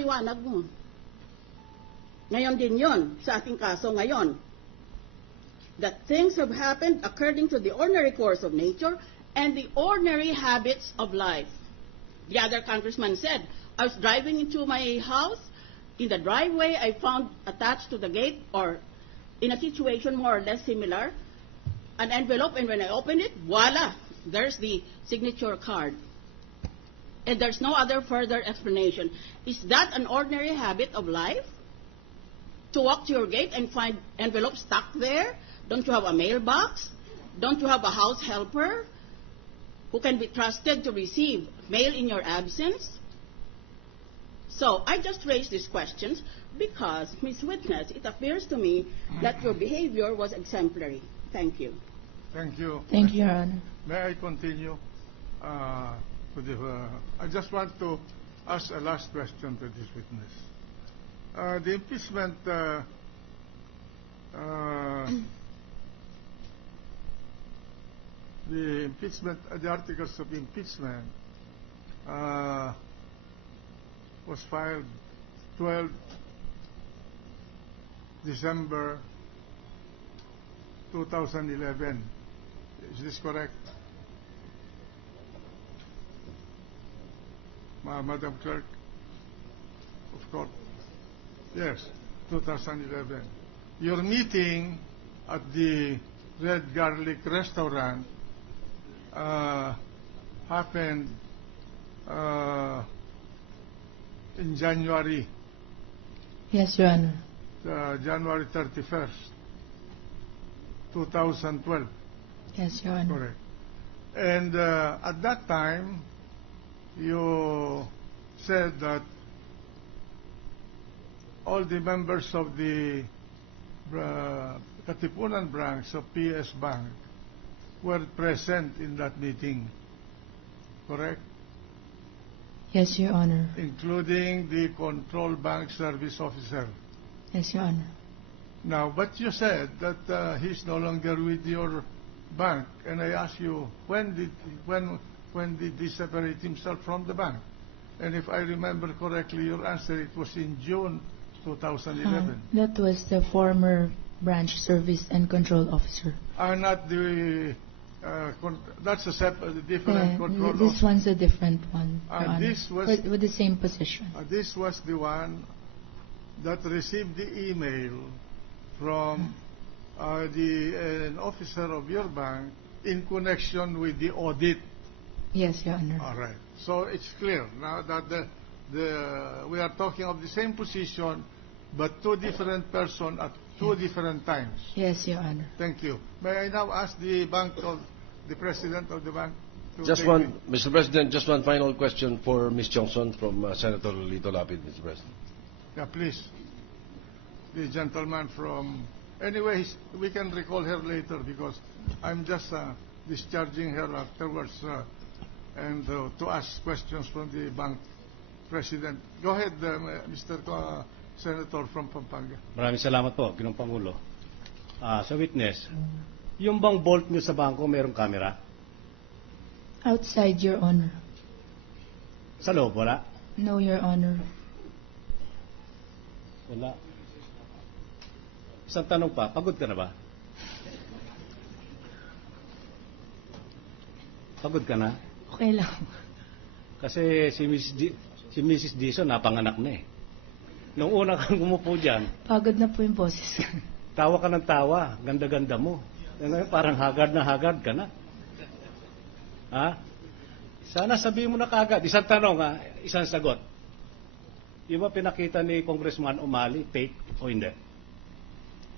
ipaliwanag mo. Ngayon din yon sa ating kaso ngayon. That things have happened according to the ordinary course of nature and the ordinary habits of life. The other congressman said, I was driving into my house. In the driveway, I found attached to the gate, or in a situation more or less similar, an envelope, and when I opened it, voila, there's the signature card. And there's no other further explanation. Is that an ordinary habit of life? To walk to your gate and find envelopes stuck there? Don't you have a mailbox? Don't you have a house helper who can be trusted to receive mail in your absence? So I just raised these questions because, Ms. Witness, it appears to me that your behavior was exemplary. Thank you. Thank you. Thank you, Your Honor. May I continue? I just want to ask a last question to this witness. The impeachment, the articles of impeachment was filed 12 December 2011. Is this correct? Madam Clerk of Court. Yes, 2011. Your meeting at the Red Garlic Restaurant happened in January. Yes, Your Honor. January 31st, 2012. Yes, Your Honor. Correct. And at that time, you said that all the members of the Katipunan branch of PS Bank were present in that meeting. Correct? Yes, Your Honor. Including the Control Bank Service Officer. Yes, Your Honor. Now, but you said that he's no longer with your bank, and I ask you, when did he separate himself from the bank? And if I remember correctly, your answer, it was in June 2011. That was the former branch service and control officer. Not the that's a separate, different control This officer. one's a different one, Your Honor. This was with the same position. This was the one that received the email from an officer of your bank in connection with the audit. Yes, Your Honor. All right. So it's clear now that we are talking of the same position, but two different persons at two different times. Yes, Your Honor. Thank you. May I now ask the president of the bank to Just one, Mr. President, just one final question for Ms. Johnson from Senator Lito Lapid, Mr. President. Yeah, please. The gentleman from... Anyway, we can recall her later because I'm just discharging her afterwards and to ask questions from the bank president. Go ahead, Mr. Senator from Pampanga. Maraming salamat po, Ginong Pangulo. Sa witness, yung bang vault nyo sa bangko mayroong camera? Outside, Your Honor. Sa loob, wala? No, Your Honor. Wala. Isang tanong pa, pagod ka na ba? Pagod ka na? Okay lang. Kasi si Mrs. Dison napanganak na eh. Nung una kang umupo dyan, Pagod na po yung boses. tawa ka ng tawa, ganda-ganda mo. Ngayon parang haggard na haggard ka na. Ha? Sana sabihin mo na kagad. Isang tanong ha, isang sagot. Yung ba pinakita ni Congressman Umali, fake o hindi?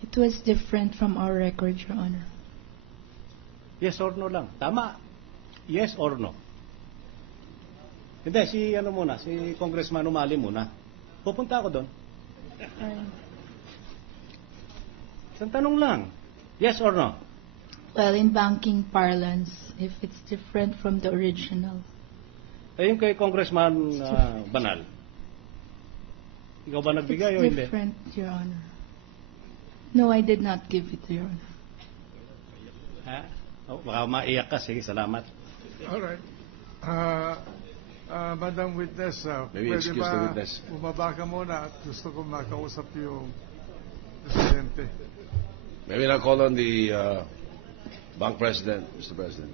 It was different from our record, Your Honor. Yes or no lang. Tama. Yes or no. Hindi, si Congressman Umali muna. Pupunta ako doon. Isang tanong lang. Yes or no? Well, in banking parlance, if it's different from the original. Yung kay Congressman Banal. Ikaw ba nagbigay o It's hindi? different, Your Honor. No, I did not give it to Your Honor. Ha? Oh, baka maiyak ka. Sige, salamat. All right. Madam Witness, Maybe pwede excuse the ba witness. bumaba ka muna at gusto ko makausap yung Presidente. Maybe I'll call on the bank president, Mr. President.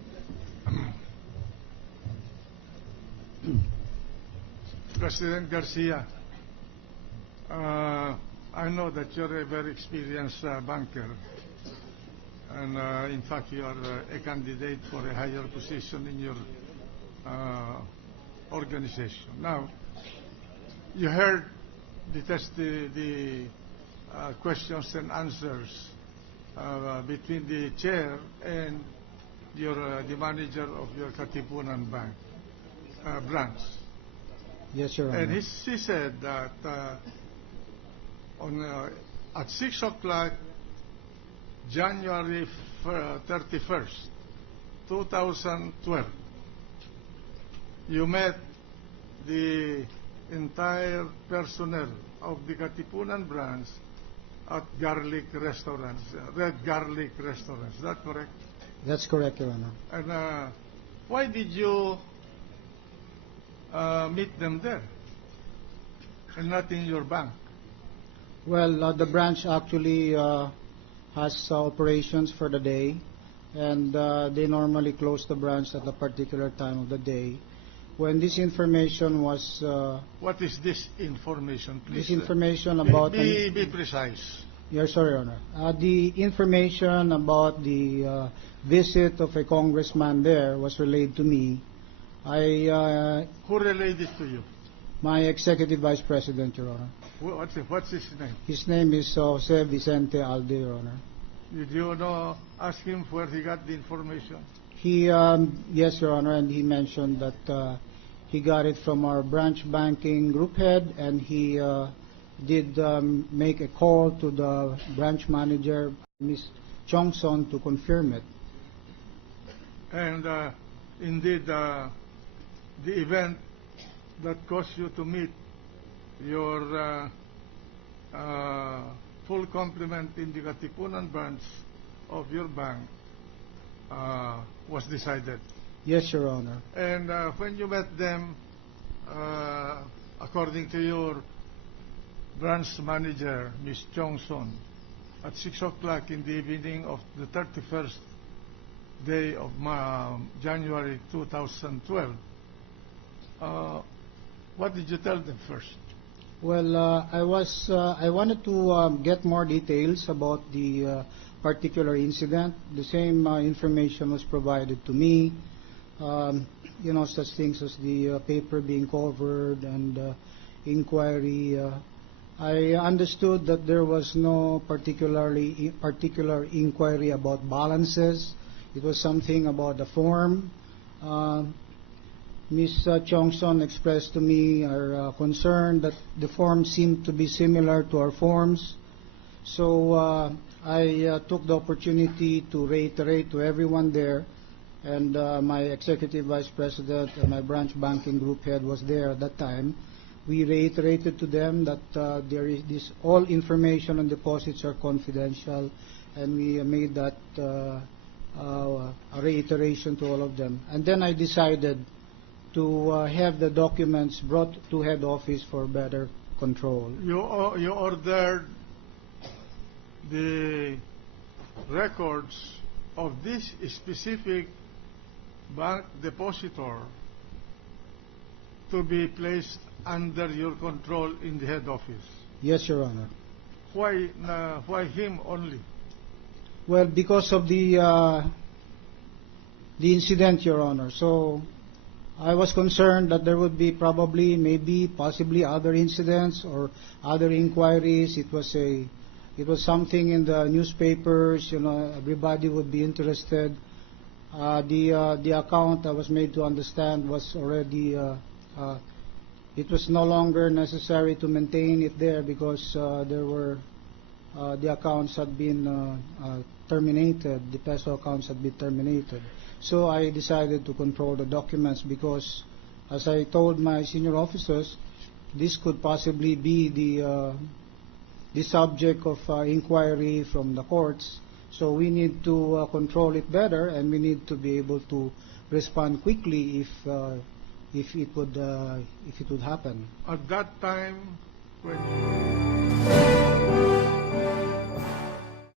President Garcia, I know that you're a very experienced banker, and in fact you are a candidate for a higher position in your organization. Now, you heard the questions and answers between the chair and the manager of your Katipunan Bank branch. Yes, Your Honor. And he said that at 6 o'clock, January 31st, 2012, you met the entire personnel of the Katipunan branch at garlic restaurants, red garlic restaurants. Is that correct? That's correct, Your Honor. And why did you meet them there and not in your bank? Well, the branch actually has operations for the day, and they normally close the branch at a particular time of the day. When this information was... What is this information, please? This information about... Be precise. Yes, sir, Your Honor. The information about the visit of a congressman there was relayed to me. Who relayed it to you? My executive vice president, Your Honor. What's his name? His name is Jose Vicente Alde, Your Honor. Did you ask him where he got the information? Yes, Your Honor, and he mentioned that he got it from our branch banking group head, and he did make a call to the branch manager, Ms. Chongson, to confirm it. And indeed, the event that caused you to meet your full complement in the Katipunan branch of your bank was decided. Yes, Your Honor. And when you met them, according to your branch manager, Ms. Chongson, at 6 o'clock in the evening of the 31st day of January 2012, what did you tell them first? Well, I wanted to get more details about the particular incident. The same information was provided to me. Such things as the paper being covered and inquiry. I understood that there was no particular inquiry about balances. It was something about the form. Ms. Chongson expressed to me her concern that the forms seemed to be similar to our forms. So I took the opportunity to reiterate to everyone there, and my executive vice president and my branch banking group head was there at that time. We reiterated to them that there is this, all information on deposits are confidential, and we made that a reiteration to all of them. And then I decided to have the documents brought to head office for better control. You ordered the records of this specific bank depositor to be placed under your control in the head office. Yes, Your Honor. Why him only? Well, because of the incident, Your Honor. So I was concerned that there would be probably, maybe, possibly other incidents or other inquiries. It was something in the newspapers. Everybody would be interested. The account, I was made to understand, was already. It was no longer necessary to maintain it there because the accounts had been terminated. The peso accounts had been terminated. So I decided to control the documents because, as I told my senior officers, this could possibly be the subject of inquiry from the courts. So we need to control it better, and we need to be able to respond quickly if if it would happen. At that time,